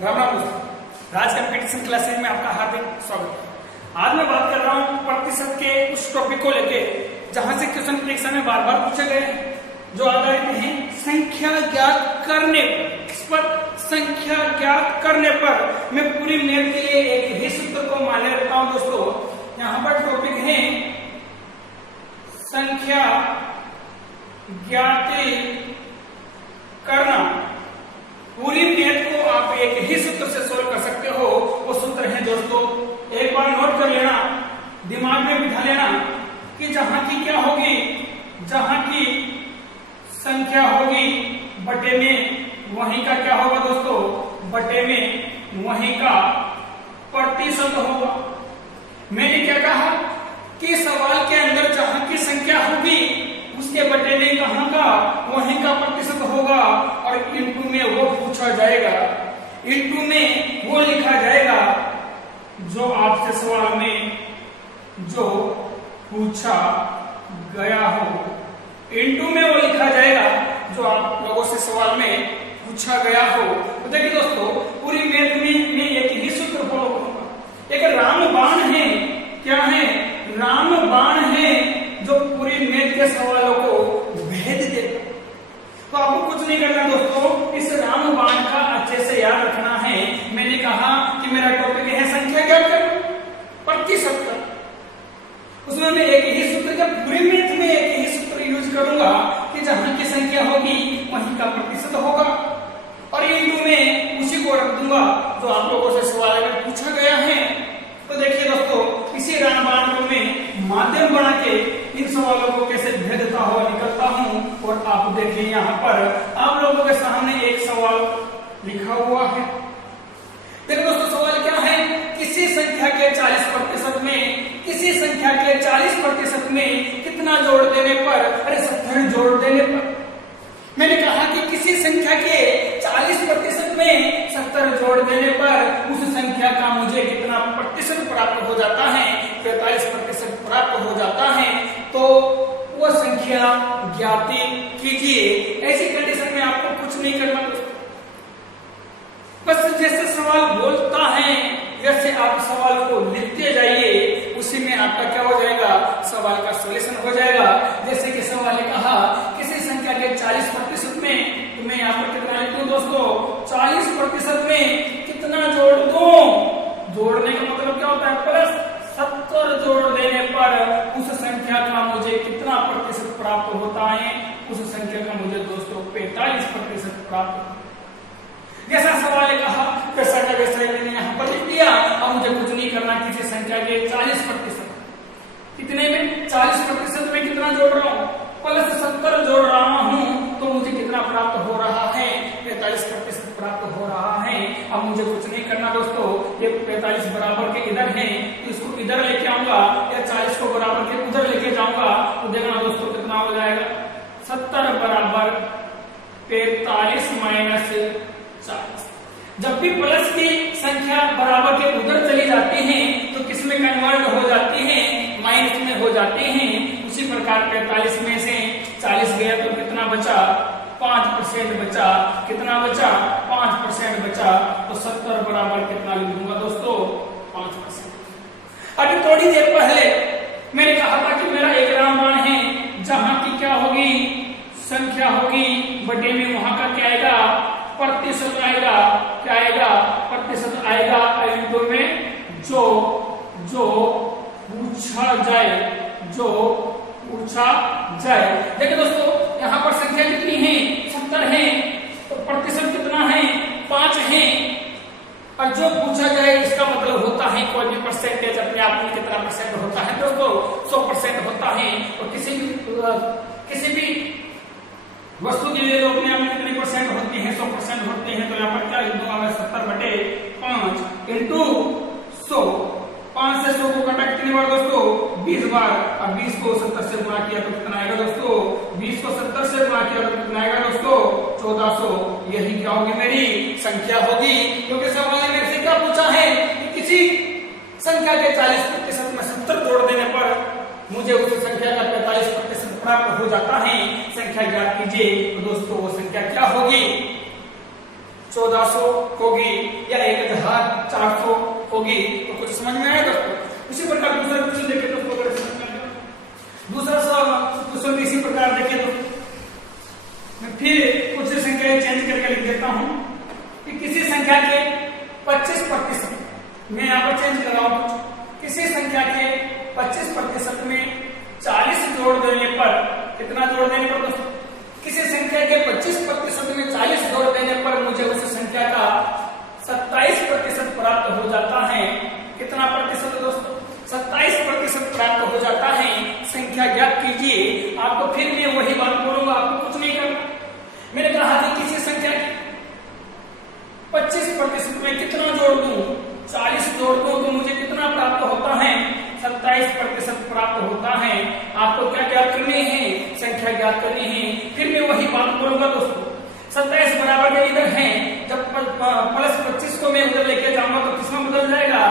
राम राम दोस्तों, राज competition classes में आपका हार्दिक स्वागत है। आज मैं बात कर रहा हूँ प्रतिशत के उस टॉपिक को लेके जहां से क्वेश्चन परीक्षा में बार बार पूछे गए, जो आधारित हैं संख्या ज्ञात करने पर। इस पर संख्या ज्ञात करने पर मैं पूरी मैथ के लिए एक ही सूत्र को माने रखता हूँ दोस्तों। यहाँ पर टॉपिक है संख्या ज्ञात करना। पूरी मैथ को आप एक ही सूत्र से सोल्व कर सकते हो। वो सूत्र है दोस्तों, एक बार नोट कर लेना, दिमाग में बिठा लेना कि जहां की क्या होगी, जहां की संख्या होगी बटे में वहीं का क्या होगा दोस्तों, बटे में वहीं का प्रतिशत होगा। मैंने क्या कहा कि सवाल के अंदर जहां की संख्या होगी उसके बटे में कहां का, वहीं का प्रतिशत होगा और इनटू में वो पूछा जाएगा, इनटू में वो लिखा जाएगा जो आपसे सवाल में जो पूछा गया हो। इनटू में वो लिखा जाएगा जो आप लोगों से सवाल में पूछा गया हो। तो देखिए दोस्तों, पूरी मैथ में मैं एक ही सूत्र फॉलो करूंगा। एक रामबाण है, क्या है, रामबाण है जो पूरी मैथ के सवालों को भेद देगा। तो आपको कुछ नहीं करना दोस्तों, इस रामबाण का अच्छे से याद रखना है। मैंने कहा कि मेरा टॉपिक है संख्या ज्ञात करना, प्रतिशत का। उसमें मैं एक ही सूत्र का, पूरी मैथ में एक ही सूत्र यूज करूंगा कि जहां की संख्या होगी वहीं का प्रतिशत होगा और इनटू में उसी को रख दूंगा जो आप लोगों से सवाल में पूछा गया है। तो देखिए दोस्तों, इसी रामबाण को मैं माध्यम बना के इन सवालों को कैसे भेदता हुआ निकलता हूं। और आप देखिए यहाँ पर आप लोगों के सामने एक सवाल लिखा हुआ है। देखो दोस्तों, सवाल क्या है, किसी संख्या के 40% में, किसी संख्या के 40% में कितना जोड़ देने पर, अरे 70 जोड़ देने पर। मैंने कहा कि किसी संख्या के 40% में 70 जोड़ देने पर उस संख्या का मुझे कितना प्रतिशत प्राप्त हो जाता है, 45% प्राप्त हो जाता है। तो वो संख्या ज्ञात कीजिए। ऐसी कंडीशन में आपको कुछ नहीं करना दोस्तों, बस जैसे सवाल बोलता है जैसे आप सवाल को लिखते जाइए, उसी में आपका क्या हो जाएगा, सवाल का सॉल्यूशन हो जाएगा। जैसे कि सवाल ने कहा किसी संख्या के 40% में, तो मैं यहाँ पर कितना लिख दूं दोस्तों, 40% में कितना जोड़ दूं। जोड़ने का मतलब क्या होता है, प्लस 70 जोड़ देने पर उस संख्या का मुझे कितना प्रतिशत प्राप्त होता है, उस संख्या का मुझे दोस्तों 45% प्राप्त। जैसा सवाल कहा वैसा का वैसा मैंने यहाँ पर लिख दिया। अब मुझे कुछ नहीं करना, किसी संख्या के 40% कितने में, 40% में कितना जोड़ रहा हूँ, प्लस 70 जोड़ रहा हूँ, तो मुझे कितना प्राप्त हो रहा है, 45% प्राप्त हो रहा है। अब मुझे कुछ नहीं करना दोस्तों, ये 45 बराबर के इधर है तो इसको इधर लेके आऊंगा, या 40 को बराबर के उधर लेके जाऊंगा, तो देखना दोस्तों कितना हो जाएगा, 70 बराबर 45 माइनस 40। जब भी प्लस की संख्या बराबर के उधर चली जाती है तो किसमें कन्वर्ट हो जाती है, माइनस में हो जाती है। उसी प्रकार 45 में से 40 गया तो कितना बचा, 5% बचा। कितना बचा, 5% बचा। तो 70 बराबर कितना लिख दूंगा दोस्तों, 5%। अभी थोड़ी देर पहले मैंने कहा था कि मेरा एक रामबाण है जहां की क्या होगी, संख्या होगी बटे में वहां का क्या आएगा, प्रतिशत आएगा। क्या आएगा, प्रतिशत आएगा। इनटू में जो जो पूछा जाए, जो पूछा जाए। देखिए दोस्तों, यहाँ पर संख्या कितनी है, 70 है, तो प्रतिशत कितना है, 5 है। और जो पूछा जाए इसका मतलब होता है कोई भी परसेंटेज अपने आप में कितना परसेंट होता है दोस्तों, 100% होता है। और किसी भी वस्तु के लिए अपने आप में कितनी परसेंट होती है, 100% होती है। तो यहाँ पर क्या लिख दूंगा मैं, 70/5 इंटू 100। 5 से 100 को काटा कितनी बार दोस्तों, 20 बार। अब 20 को 70 से गुणा किया तो कितना आएगा दोस्तों, 20 को 70 से गुणा किया तो कितना आएगा दोस्तों, 1400। यही क्या होगी, मेरी संख्या होगी। क्योंकि सवाल ने मेरे से क्या पूछा है कि किसी संख्या के 40% में 70 जोड़ देने पर मुझे उस संख्या का 45% प्राप्त हो जाता है। संख्या ज्ञात कीजिए। तो दोस्तों वो संख्या क्या होगी, 1400 होगी या 1400 होगी। तो कुछ समझ में आया दोस्तों। इसी प्रकार दूसरा क्वेश्चन देखिए दोस्तों, अगर समझ में आया दूसरा क्वेश्चन इसी प्रकार देखिए दोस्तों। मैं फिर कुछ संख्याएं चेंज करके लिख देता हूं कि किसी संख्या के 25%, मैं यहाँ पर चेंज कर रहा हूं, किसी संख्या के 25% में 40 जोड़ देने पर, कितना जोड़ देने पर दोस्तों, किसी संख्या के 25% में 40 जोड़ देने पर मुझे उस संख्या का 27% प्राप्त हो जाता है। कितना प्रतिशत दोस्तों? 27% प्राप्त हो जाता है। संख्या ज्ञात कीजिए। आपको फिर मैं वही बात बोलूंगा, आपको कुछ नहीं करना। मैंने कहा कि किसी संख्या के 25% में कितना जोड़ दूं, 40 जोड़ दूं तो मुझे कितना प्राप्त होता है? 27% प्राप्त होता है। आपको क्या ज्ञात करनी है? संख्या ज्ञात करनी है। फिर मैं वही बात बोलूंगा दोस्तों। 27 बराबर में इधर है, जब +25 को मैं उधर लेके जाऊंगा तो किसमें बदल जाएगा?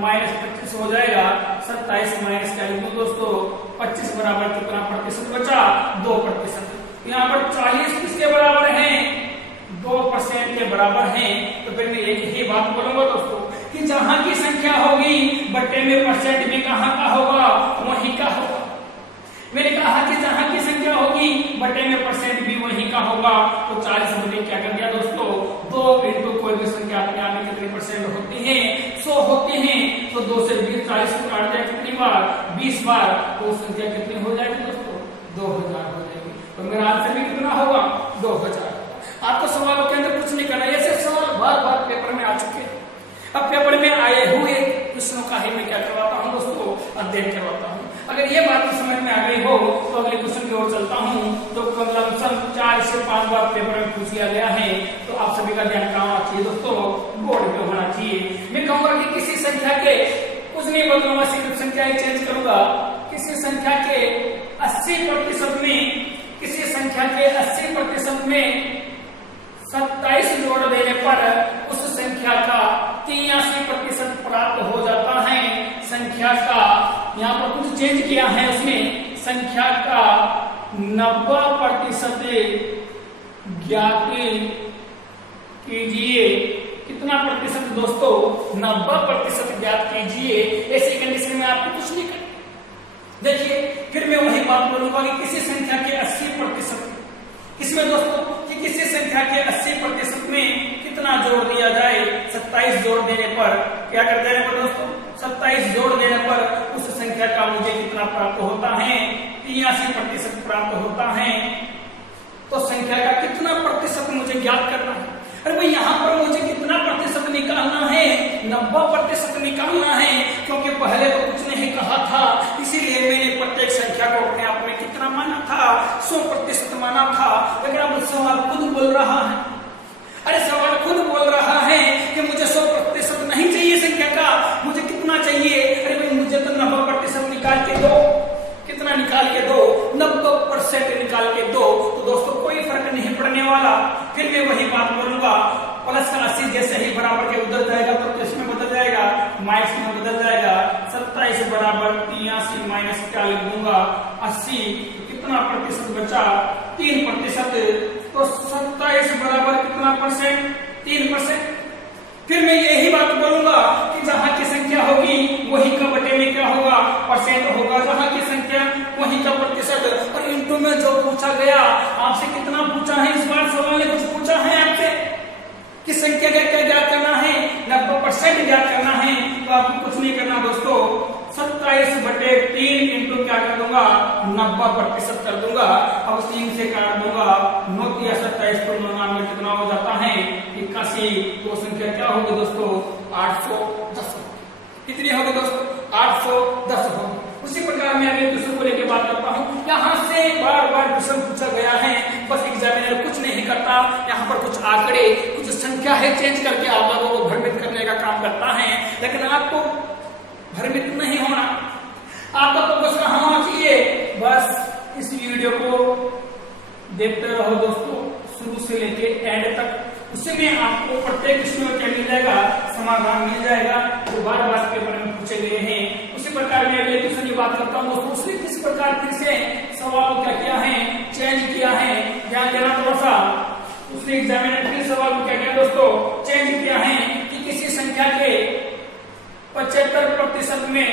-25 हो जाएगा। 27 माइनस क्या लिखूं दोस्तों? 25 बराबर कितना प्रतिशत बचा? 2%। यहाँ पर 40 किसके बराबर है? 2% के बराबर है। तो फिर मैं एक ही बात बोलूंगा दोस्तों कि जहां की संख्या होगी बट्टे में परसेंट भी कहां का होगा? वहीं का होगा। मैंने कहा कि जहां की संख्या होगी बट्टे में परसेंट भी वहीं का होगा। तो 40 बटे क्या कर दिया दोस्तों? 2 इंटू कोई भी संख्या अपने आप में कितनी परसेंट होती है? 100 होती है। तो 2 से 40 को काट दिया कितनी बार? 20 बार। तो संख्या कितनी हो जाएगी दोस्तों? 2000 हो जाएगी। तो मेरा आंसर भी कितना होगा? 2000। आपको सवालों के अंदर कुछ नहीं करना, ऐसे सवाल बार बार पेपर में आ चुके हैं। अब पेपर में आए हुए प्रश्नों का ही मैं क्या करवाता हूँ दोस्तों? अध्ययन करवाता हूँ। अगर ये बात समझ में आ गई हो तो अगले क्वेश्चन की ओर चलता हूँ। तो लमसम 4 से 5 बार पेपर में पूछ लिया गया है। तो आप सभी का ध्यान कहाँ होना चाहिए दोस्तों? बोर्ड पे होना चाहिए। मैं कहूंगा कि किसी संख्या के, कुछ नहीं बदलूंगा, सिर्फ संख्याएं चेंज करूंगा। किसी संख्या के 80% में, किसी संख्या के 80% में 27 जोड़ देने पर उस संख्या का 83% प्राप्त हो जाता है। संख्या का यहाँ पर कुछ चेंज किया है, उसमें संख्या का 90% ज्ञात कीजिए। कितना प्रतिशत दोस्तों? 90% ज्ञात कीजिए। ऐसी कंडीशन में आपको कुछ नहीं करना। देखिए फिर मैं वही बात बोलूंगा कि किसी संख्या के 80%, इसमें दोस्तों कि किसी संख्या के 80% में कितना जोड़ दिया जाए? 27 जोड़ देने पर क्या कर देने पर दोस्तों? 27 जोड़ देने पर उस संख्या का मुझे कितना प्राप्त होता है? 83% प्राप्त होता है। तो संख्या का कितना प्रतिशत मुझे ज्ञात करना है? अरे भाई यहाँ पर मुझे कितना प्रतिशत निकालना है? 90% निकालना है, क्योंकि पहले तो कुछ नहीं कहा था, इसीलिए मैंने प्रत्येक संख्या को अपने आप में कितना माना था? 100% माना था। लेकिन अब सवाल खुद बोल रहा है, अरे सवाल खुद बोल रहा है कि मुझे 100% नहीं चाहिए संख्या का, मुझे कितना चाहिए? अरे भाई मुझे तो 90% निकाल के दो। कितना निकाल के दो? 90% निकाल के दो। तो दोस्तों कोई फर्क नहीं पड़ने वाला। फिर मैं वही बात बोलूंगा, प्लस का 80 जैसे ही बराबर के उधर जाएगा तो किसमें बदल जाएगा? माइनस में बदल जाएगा। 27 बराबर 83 माइनस क्या लिख दूंगा? 80। कितना प्रतिशत बचा? 3%। तो 27 बराबर कितना परसेंट? 3%। फिर मैं यही बात बोलूंगा कि जहां की संख्या होगी वही का बटे में क्या होगा? परसेंट होगा। जहां की संख्या वही का प्रतिशत। और इंटू में जो पूछा गया, आपसे कितना पूछा है इस बार सवाल ने? कुछ पूछा है आपसे कि संख्या का क्या ज्ञात करना है? 90% ज्ञात करना है। तो आपको कुछ नहीं करना दोस्तों, 27/3 इंटू क्या कर दूंगा? 90% कर दूंगा। अब 3 से काट दूंगा। 9 या 27 को 9 में कितना हो जाता है? 81। तो संख्या क्या होगी दोस्तों? 810। कितनी होगी दोस्तों? 810 होगी। उसी प्रकार मैं अगले क्वेश्चन को लेकर बात करता हूँ। यहाँ से बार बार क्वेश्चन पूछा गया है, बस एग्जामिनर कुछ नहीं करता। यहाँ पर कुछ आंकड़े, कुछ संख्या है चेंज करके आप लोगों को भ्रमित करने का काम करता है। लेकिन आपको भ्रमित नहीं होना, आपका फोकस कहाँ होना चाहिए? बस इस वीडियो को देखते रहो दोस्तों, शुरू से लेके एंड तक। उसमें आपको प्रत्येक प्रश्न का क्या मिल जाएगा? समाधान मिल जाएगा, जो बार बार पेपर में पूछे गए हैं। उसी प्रकार मैं अगले क्वेश्चन की बात करता हूँ दोस्तों। उसने किस प्रकार फिर से सवाल को क्या किया है? चेंज किया है। ध्यान देना थोड़ा सा। उसने एग्जामिनर फिर सवाल को क्या किया दोस्तों, चेंज किया है कि किसी संख्या के 75% में,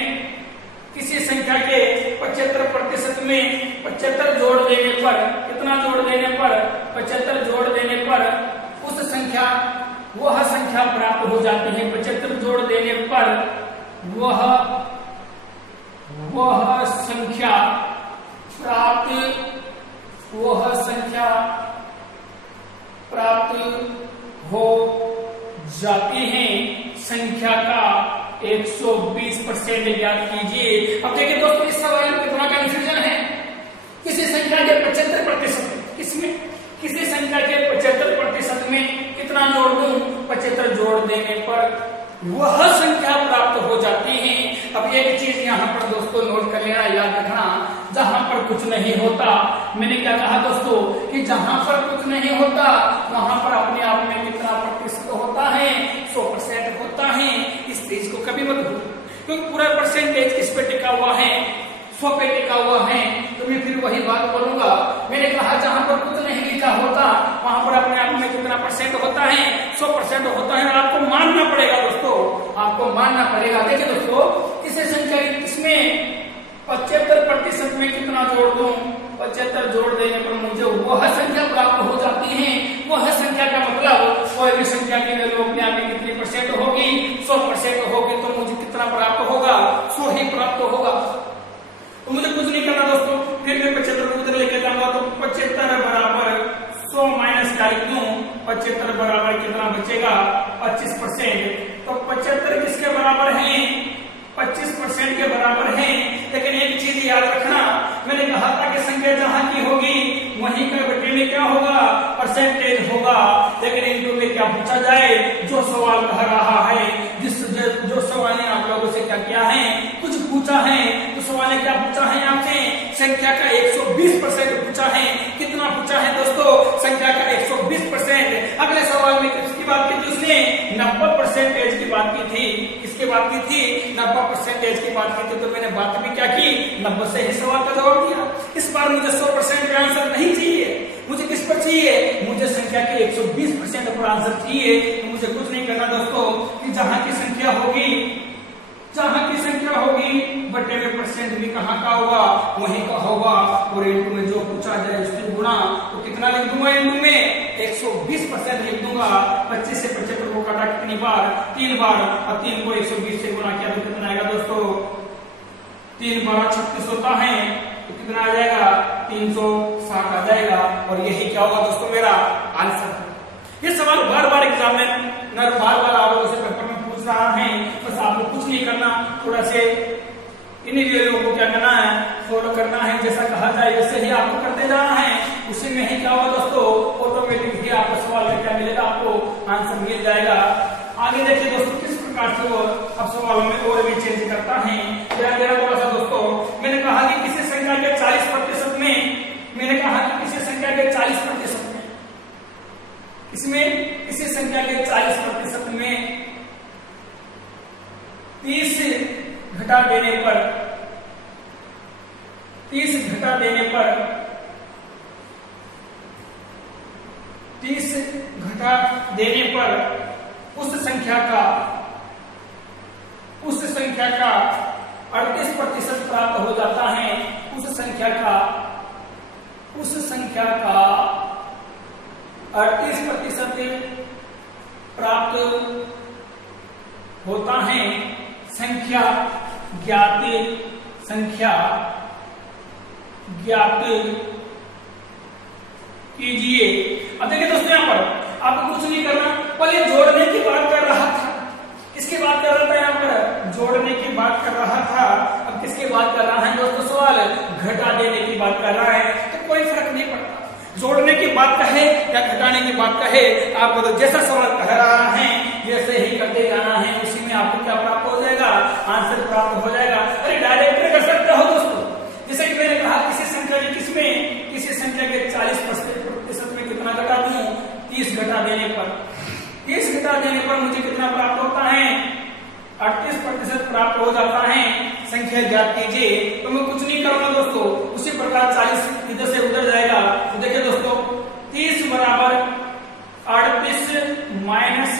किसी संख्या के 75% में 75 जोड़ देने पर, कितना जोड़ देने पर, 75 जोड़ देने पर उस संख्या, वह संख्या प्राप्त हो जाती है। 75 जोड़ देने पर वह संख्या प्राप्त हो जाती है। संख्या का 120% ज्ञात कीजिए। अब देखिए दोस्तों, इस सवाल में कितना कंफ्यूजन है। किसी संख्या के 75%, किसमें, किसी संख्या के 75% में कितना जोड़ दूं, 75 जोड़ देने पर वह संख्या प्राप्त हो जाती है। अब एक चीज यहाँ पर दोस्तों नोट कर लेना, याद रखना, जहां पर कुछ नहीं होता, मैंने क्या कहा दोस्तों कि जहां पर कुछ नहीं होता वहां पर अपने आप में कितना प्रतिशत होता है, 100% होता है। इस चीज को कभी मत भूलो, क्योंकि पूरा परसेंटेज किस पे टिका हुआ है, 100 पे टिका हुआ है। तो मैं फिर वही बात बोलूंगा, मैंने कहा जहां पर कुछ नहीं लिखा होता वहां पर अपने आप में कितना परसेंट होता है, 100% होता है। आपको मानना पड़ेगा दोस्तों, आपको मानना पड़ेगा। देखिए दोस्तों, किसी संख्या इसमें 75% में कितना जोड़ दूं, 75 जोड़ देने पर मुझे वह संख्या प्राप्त हो जाती है। वह संख्या का मतलब कोई भी संख्या की वैल्यू अपने आप में कितनी परसेंट होगी, 100% होगी, तो मुझे कितना प्राप्त होगा, 100 ही प्राप्त होगा। तो मुझे कुछ नहीं करना दोस्तों, फिर मैं 75 को उधर लेके जाऊंगा, तो 75 बराबर 100 माइनस क्या लिख दूं, 75 बराबर कितना बचेगा, 25%। तो 75 किसके बराबर है, 25% के बराबर है। लेकिन एक चीज याद रखना, मैंने कहा था कि संख्या जहां की होगी वहीं का बटे में क्या होगा, परसेंटेज होगा। लेकिन इनको में क्या पूछा जाए, जो सवाल कह रहा है, जो सवाल ने आप लोगों से क्या किया है, कुछ पूछा है, तो सवाल ने क्या पूछा है आपसे, संख्या का 120% पूछा है। कितना पूछा है दोस्तों, संख्या का 120%। अगले सवाल में किसकी बात की थी उसने, 90% की बात की थी। किसकी बात की थी, 90% की बात की थी। तो मैंने बात भी क्या की, 90 से ही सवाल का जवाब दिया। इस बार मुझे 100% का आंसर नहीं चाहिए, मुझे किस पर चाहिए, मुझे संख्या के 120% पर आंसर चाहिए। तो मुझे कुछ नहीं करना दोस्तों, कि जहां की संख्या होगी, जहां की संख्या होगी बटे में परसेंट भी कहां का होगा, वहीं का होगा। और इनटू में जो पूछा जाए उससे गुणा, तो कितना लिख दूंगा, इनटू में 120% लिख दूंगा। 25 से 75 को काटा कितनी बार, 3 बार, और 3 को 120 से गुणा किया तो कितना आएगा दोस्तों, 3 12 36 होता है, तो कितना आ जाएगा, 360 आ जाएगा। और यही क्या होगा दोस्तों, मेरा आंसर। ये सवाल बार बार एग्जाम में बार बार आप लोगों से पेपर में पूछ रहा है। बस आपको कुछ नहीं करना, थोड़ा से इन्हीं वैल्यू को क्या करना है, फॉलो करना है। जैसा कहा जाए वैसे ही आपको करते जाना है। उसी में ही क्या होगा दोस्तों, ऑटोमेटिक ही आपको सवाल में क्या मिलेगा, आपको आंसर मिल जाएगा। आगे देखिए दोस्तों, किस प्रकार से वो अब सवालों में और भी चेंज करता है। थोड़ा सा दोस्तों, मैंने कहा कि किसी संख्या के 40% में, मैंने कहा कि किसी संख्या के 40% में, इसमें किसी संख्या के 40% में 30 घटा देने पर, 30 घटा देने पर, 30 घटा देने पर उस संख्या का 38% प्राप्त हो जाता है। उस संख्या का 38% प्राप्त होता है। संख्या ज्ञात कीजिए। अब देखिए दोस्तों, यहां पर आपको कुछ नहीं करना, पहले जोड़ने की बात कर रहा था। किसकी बात कर रहा था, यहाँ पर जोड़ने की बात कर रहा था। अब किसकी बात कर रहा है दोस्तों, सवाल घटा देने की बात कर रहा है। तो कोई फर्क नहीं पड़ता, जोड़ने की बात कहे या घटाने की बात कहे, आपको तो जैसा सवाल कह रहा है वैसे ही करते जाना है। उसी में आपको क्या प्राप्त हो जाएगा, आंसर प्राप्त हो जाएगा। अरे डायरेक्ट कर सकते हो दोस्तों, जैसे कि मैंने कहा किसी संख्या के किसी संख्या के 40% में कितना घटा दूं, 30 घटा देने पर, 30 घटा देने पर मुझे कितना प्राप्त होता है, 38% प्राप्त हो जाता है। संख्या ज्ञात कीजिए। तो मैं कुछ नहीं करूंगा दोस्तों, उसी प्रकार 40 इधर से उधर जाएगा। तो देखिए दोस्तों, 30 बराबर 38 माइनस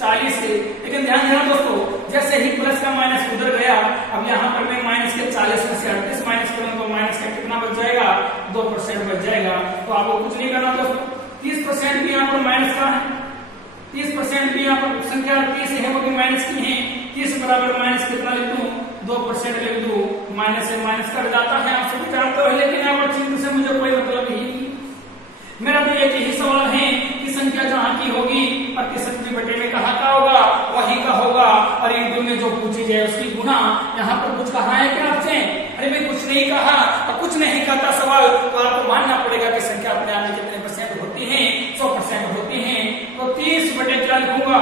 40 है। लेकिन ध्यान देना दोस्तों, जैसे ही प्लस का माइनस उधर गया, अब यहाँ पर मैं माइनस के 40 में से 38 माइनस करूंगा तो माइनस का कितना बच जाएगा, 2% बच जाएगा। तो आपको कुछ नहीं करना दोस्तों, 30% भी यहाँ पर माइनस का है, 30% भी यहाँ पर संख्या 30 है वो भी माइनस की है। 30 बराबर माइनस कितना लिख दूं, 2% लिख दूं, माइनस से माइनस कट जाता है, आप सभी जानते हो। लेकिन यहाँ पर चिन्ह से मुझे कोई मतलब नहीं, मेरा तो एक ही सवाल है कि संख्या जहां की होगी प्रतिशत भी बटे में कहाँ का होगा, वहीं का होगा, और इन दो में जो पूछी जाए उसकी गुना। यहाँ पर कुछ कहा है क्या आपसे? अरे भाई कुछ नहीं कहा, और कुछ नहीं कहता सवाल तो आपको मानना पड़ेगा कि संख्या अपने आप में कितने % होती है, 100% होती है। तो 30 बटे क्या लिखूंगा,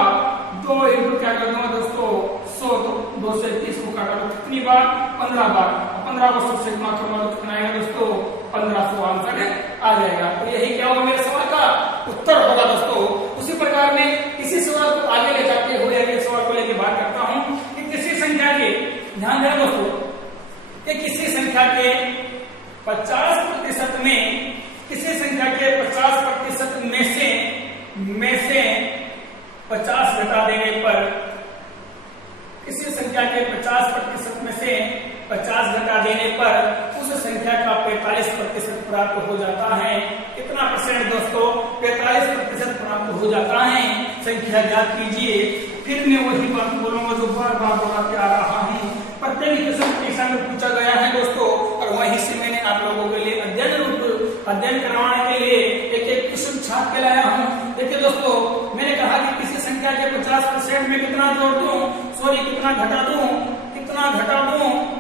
2 इंटू क्या कर दूंगा दोस्तों, 100। तो 2 से 30 को काटा तो कितनी बार, 15 बार। 15 को 100 से गुणा करूंगा तो कितना आएगा दोस्तों, 1500 आंसर आ जाएगा। तो यही क्या होगा, मेरे सवाल का उत्तर होगा दोस्तों। उसी प्रकार में इसी सवाल को आगे ले जाते हुए अगले सवाल को लेकर बात करता हूं कि किसी संख्या के, ध्यान देना दोस्तों, कि किसी संख्या के 50% में, किसी संख्या के 50% में से 50 घटा देने पर, किसी संख्या के 50% में से 50 घटा देने पर उस संख्या का 45% प्राप्त हो जाता है। कितना परसेंट दोस्तों, 45% प्राप्त हो जाता है। संख्या ज्ञात कीजिए। फिर मैं वही बात बोलूंगा जो बार बार बोलते आ रहा हूँ। प्रत्येक क्वेश्चन परीक्षा में पूछा गया है दोस्तों, और वहीं से मैंने आप लोगों के लिए अध्ययन करवाने के लिए एक क्वेश्चन छाप के लाया हूँ। देखिए दोस्तों, मैंने कहा कि किसी संख्या के 50% में कितना जोड़ दूं, सॉरी कितना घटा दूं,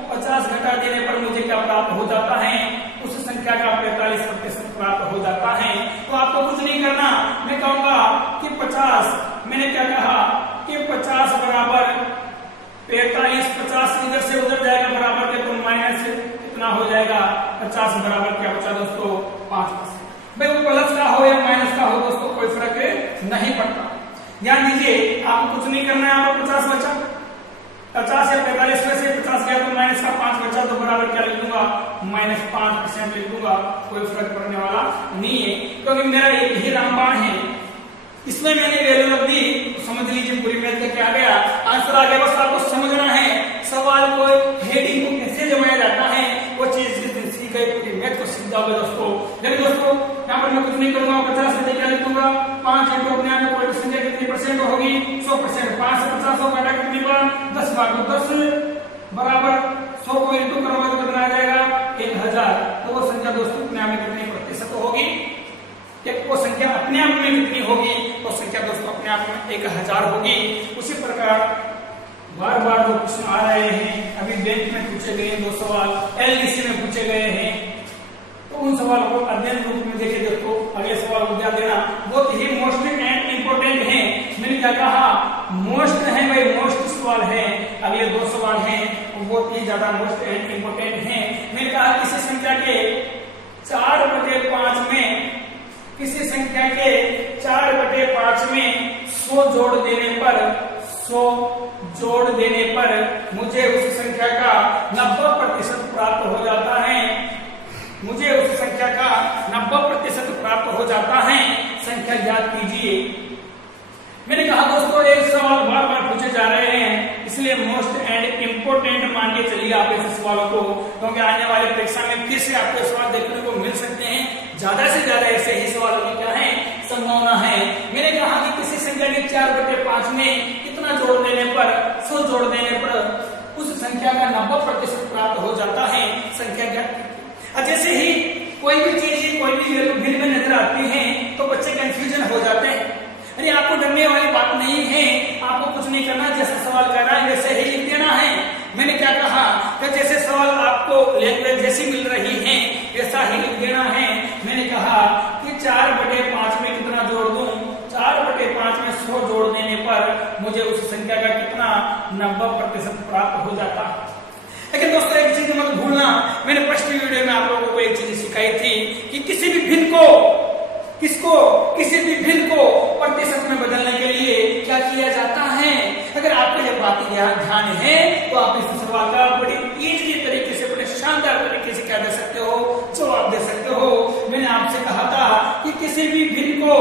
50 घटा देने पर मुझे क्या प्राप्त हो जाता है, उस संख्या का 45% प्राप्त हो जाता है। तो आपको कुछ नहीं करना, मैं कहूंगा कि 50, मैंने क्या कहा कि 50 बराबर 45, 50 इधर से उधर जाएगा बराबर के, तो माइनस कितना हो जाएगा, 50 बराबर क्या बचा दोस्तों, 5%। भाई वो प्लस का हो या माइनस का हो दोस्तों, कोई फर्क नहीं पड़ता। ध्यान दीजिए, आपको कुछ नहीं करना है। आपको 50 बचा, 50 या 45 में से 50 गया तो माइनस का 5 बचा, तो बराबर क्या लिख दूंगा, -5% लिख दूंगा। कोई फर्क पड़ने वाला नहीं है, क्योंकि मेरा एक ही रामबाण है, इसमें मैंने वैल्यू रख दी। तो समझ लीजिए पूरी मैथ का क्या गया, आंसर आ गया। बस आपको समझना है सवाल को, हेडिंग को कैसे जमाया जाता है, वो चीज सीख गए, पूरी मैथ को सीख जाओगे दोस्तों। लेकिन दोस्तों यहाँ पर मैं कुछ नहीं करूंगा, 50 से क्या लिख दूंगा, 5 इंटू अपने आप में कोई संख्या कितनी परसेंट होगी, 100%। 5 से 50 हो काटा कितनी बार, 10 बार। तो 10 बराबर 100 को इंटू करोगे तो कितना आ जाएगा, 1000। तो वो संख्या दोस्तों अपने आप में कितनी प्रतिशत होगी, वो संख्या अपने आप में कितनी होगी, तो संख्या दोस्तों अपने आप में 1000 होगी। उसी प्रकार बार बार जो क्वेश्चन आ रहे हैं, अभी बैंक में पूछे गए 2 सवाल, एलडीसी में पूछे गए हैं, तो उन सवालों को अध्ययन रूप में देखिए दोस्तों। अगले सवाल को ध्यान देना, बहुत ही मोस्ट एंड इम्पोर्टेंट है। मैंने क्या कहा, मोस्ट है भाई, मोस्ट सवाल है। अगले 2 सवाल हैं वो बहुत ही ज्यादा मोस्ट एंड इम्पोर्टेंट है। मैंने कहा किसी संख्या के 4/5 में, किसी संख्या के 4/5 में 100 जोड़ देने पर मुझे उस संख्या का 90% प्राप्त हो जाता है। मुझे उस संख्या का 90% प्राप्त हो जाता है। संख्या ज्ञात कीजिए। मैंने कहा दोस्तों एक सवाल बार बार पूछे जा रहे हैं, इसलिए मोस्ट एंड इम्पोर्टेंट मान के चलिए आप इस सवालों को, क्योंकि आने वाले परीक्षा में फिर से आपको सवाल देखने को मिल सकते हैं। ज्यादा से ज्यादा ऐसे ही सवालों की क्या है, संभावना है। मैंने कहा कि किसी संख्या के 4/5 में कितना जोड़ देने पर, 100 जोड़ देने पर उस संख्या का 90% प्राप्त हो जाता है। संख्या ज्ञात। जैसे ही कोई भी चीज, कोई भी वैल्यू भिन्न में नजर आती है तो बच्चे कंफ्यूजन हो जाते हैं। अरे आपको डरने वाली बात नहीं है, आपको कुछ नहीं करना, जैसा सवाल कर रहा है वैसे ही लिख देना है। मैंने क्या कहा कि जैसे सवाल आपको लैंग्वेज जैसी मिल रही है वैसा ही लिख देना है। मैंने कहा कि 4/5 में कितना जोड़ दूं, 4/5 में 100 जोड़ देने पर मुझे उस संख्या का कितना 90% प्राप्त हो जाता है। लेकिन दोस्तों एक चीज मत भूलना, मैंने फर्स्ट वीडियो में आप लोगों को एक चीज सिखाई थी कि किसी भी भिन्न को प्रतिशत में बदलने के लिए क्या किया जाता है। अगर आपको यह बात ध्यान है तो आप इस सवाल का बड़ी इजीली तरीके से, बड़े शानदार तरीके से क्या दे सकते हो, जवाब दे सकते हो। मैंने आपसे कहा था कि किसी भी भिन्न को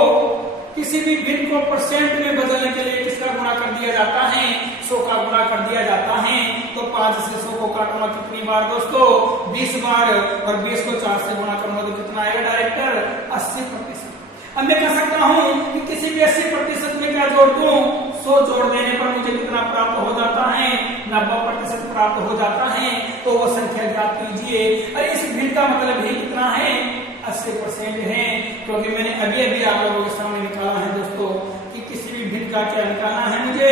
किसी भी भिन्न को परसेंट में बदलने के लिए किसका गुणा कर दिया जाता है, 100 का गुणा कर दिया जाता है। तो 5 से 100 को काटूंगा कितनी बार दोस्तों, 20 बार, और 20 को 4 से गुणा करूंगा तो कितना आएगा डायरेक्टर, 80%। अब मैं कह सकता हूं कि किसी भी 80% में क्या जोड़ दूं, 100 जोड़ देने पर मुझे कितना प्राप्त हो जाता है, 90% प्राप्त हो जाता है। तो वो संख्या ज्ञात कीजिए। और इस भिन्न का मतलब ही कितना है, 80% है, क्योंकि मैंने अभी अभी आप लोगों के सामने निकाला है दोस्तों कि किसी भी भिन्न का क्या निकालना है, मुझे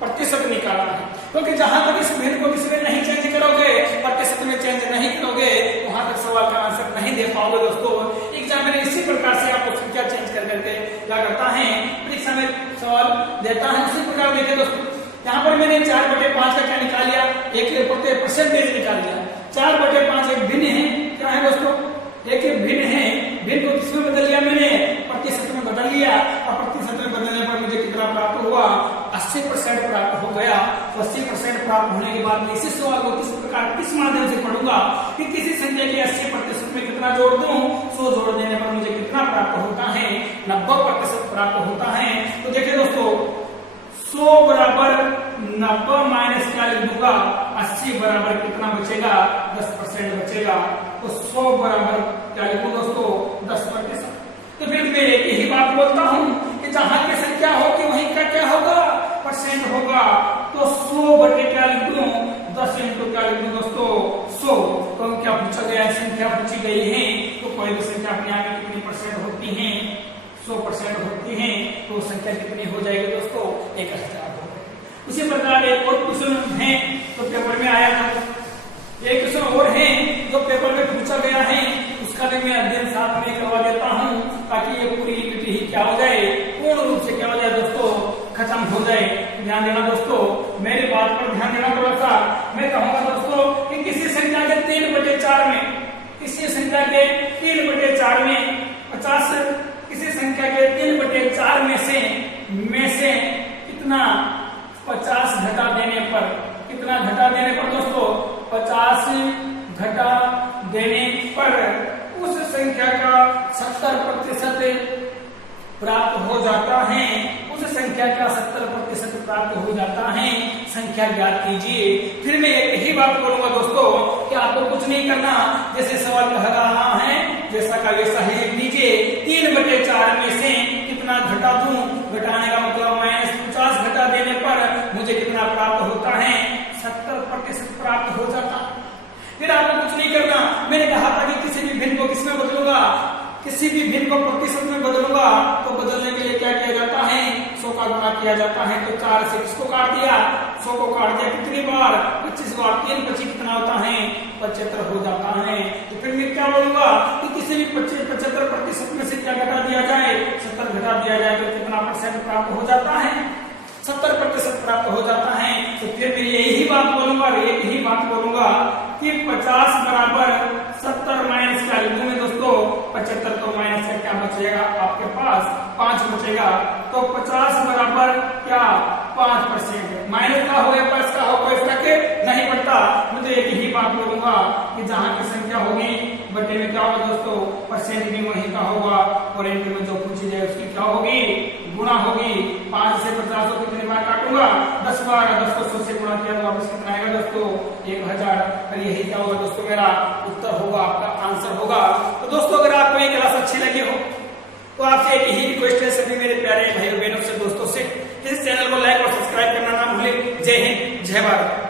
प्रतिशत निकालना है। क्योंकि जहां तक इस भिन्न को किसी में नहीं चेंज करोगे, प्रतिशत में चेंज नहीं करोगे, वहां तक सवाल का आंसर नहीं दे पाओगे दोस्तों। एग्जामिनर इसी प्रकार से आपको संख्या चेंज कर करके क्या करता है, परीक्षा में सवाल देता है। उसी प्रकार देखिए दोस्तों, यहाँ पर मैंने 4/5 का क्या निकाल लिया, एक परसेंटेज निकाल लिया। 4/5 एक भिन्न है, क्या है दोस्तों, एक भिन्न है। भिन्न को किसमें बदल लिया मैंने, प्रतिशत में बदल लिया, और प्रतिशत में बदलने पर मुझे कितना प्राप्त हुआ, 80% प्राप्त हो गया। तो 80% प्राप्त होने के बाद मैं इसी सवाल को किस प्रकार, किस माध्यम से पढ़ूंगा कि किसी संख्या के 80% में कितना जोड़ दूं, 100 जोड़ देने पर मुझे कितना प्राप्त होता है, 90% प्राप्त होता है। तो देखिए दोस्तों, 100 बराबर 90 माइनस क्या लिख दूंगा, 80 बराबर कितना बचेगा, 10% बचेगा। तो 100 बराबर क्या लिखूं दोस्तों, 10%। तो फिर मैं एक ही बात बोलता हूं कि जहां की संख्या होगी वहीं का क्या होगा, परसेंट होगा। तो 100 बटे क्या लिख दूं, 10 इंटू क्या लिख दूं दोस्तों, 100। तो क्या पूछा गया है, संख्या पूछी गई है, तो कोई भी संख्या अपने आप में कितनी परसेंट होती है, 100% होती है। तो संख्या कितनी हो जाएगी दोस्तों, 1000 हो गई। उसी प्रकार एक और क्वेश्चन है तो पेपर में आया था, एक क्वेश्चन और है जो पेपर में पूछा गया है, उसका भी मैं अध्ययन साथ में करवा देता हूं, ताकि ये पूरी विधि क्या हो जाए, पूर्ण रूप से क्या हो जाए दोस्तों, खत्म हो जाए। ध्यान देना दोस्तों, मेरी बात पर ध्यान देना थोड़ा सा। मैं कहूंगा दोस्तों कि किसी संख्या के 3/4 में, किसी संख्या के 3/4 में 50, किसी संख्या के 3/4 में से कितना 50 घटा देने पर, कितना घटा देने पर दोस्तों, 50 घटा देने पर उस संख्या का 70% प्राप्त हो जाता है, उस संख्या का 70% प्राप्त हो जाता है। संख्या ज्ञात कीजिए। फिर मैं एक ही बात बोलूंगा दोस्तों कि आपको कुछ नहीं करना, जैसे सवाल कह रहा है जैसा का वैसा ही लिख लीजिए। 3/4 में से कितना घटा दूं, घटाने का मतलब -50 घटा देने पर मुझे कितना प्राप्त होता है, 70% प्राप्त हो जाता। फिर आपको कुछ नहीं करना, मैंने कहा था कि किसी भी भिन्न को किसमें बदलूंगा, किसी भी भिन्न को प्रतिशत में बदलूंगा। तो बदलने के लिए क्या किया जाता है, 100 का गुणा किया जाता है। तो 4 से किसको काट दिया, 100 को काट दिया कितनी बार, 25 बार। 3 25 कितना होता है, 75 हो जाता है। तो फिर मैं क्या बोलूंगा कि किसी भी 75% में से क्या घटा दिया जाए, 70 घटा दिया जाए तो कितना परसेंट प्राप्त हो जाता है, 70% प्राप्त हो जाता है। तो फिर मैं यही बात बोलूंगा, एक ही बात बोलूंगा कि 50 बराबर 70 माइनस क्या लिखूं मैं दोस्तों, 75। तो माइनस का क्या बचेगा आपके पास, 5 बचेगा। तो 50 बराबर क्या, 5%। माइनस का हो या प्लस का हो कोई फर्क नहीं पड़ता। मुझे एक ही बात बोलूंगा कि जहां की संख्या होगी बटे में क्या होगा दोस्तों, परसेंट भी वहीं का होगा, और इनके में जो पूछी जाए उसकी क्या होगी, गुणा होगी। 5 से 50 को कितनी बार काटूंगा, 10 बार। 10 को 100 से गुणा किया तो वापस कितना आएगा दोस्तों, 1000। और यही क्या होगा दोस्तों, मेरा उत्तर होगा, आपका आंसर होगा। तो दोस्तों अगर आपको ये क्लास अच्छी लगी हो तो आपसे एक ही रिक्वेस्ट है सभी मेरे प्यारे भाई बहनों से, दोस्तों से, इस चैनल को लाइक और सब्सक्राइब करना ना भूलें। जय हिंद, जय भारत।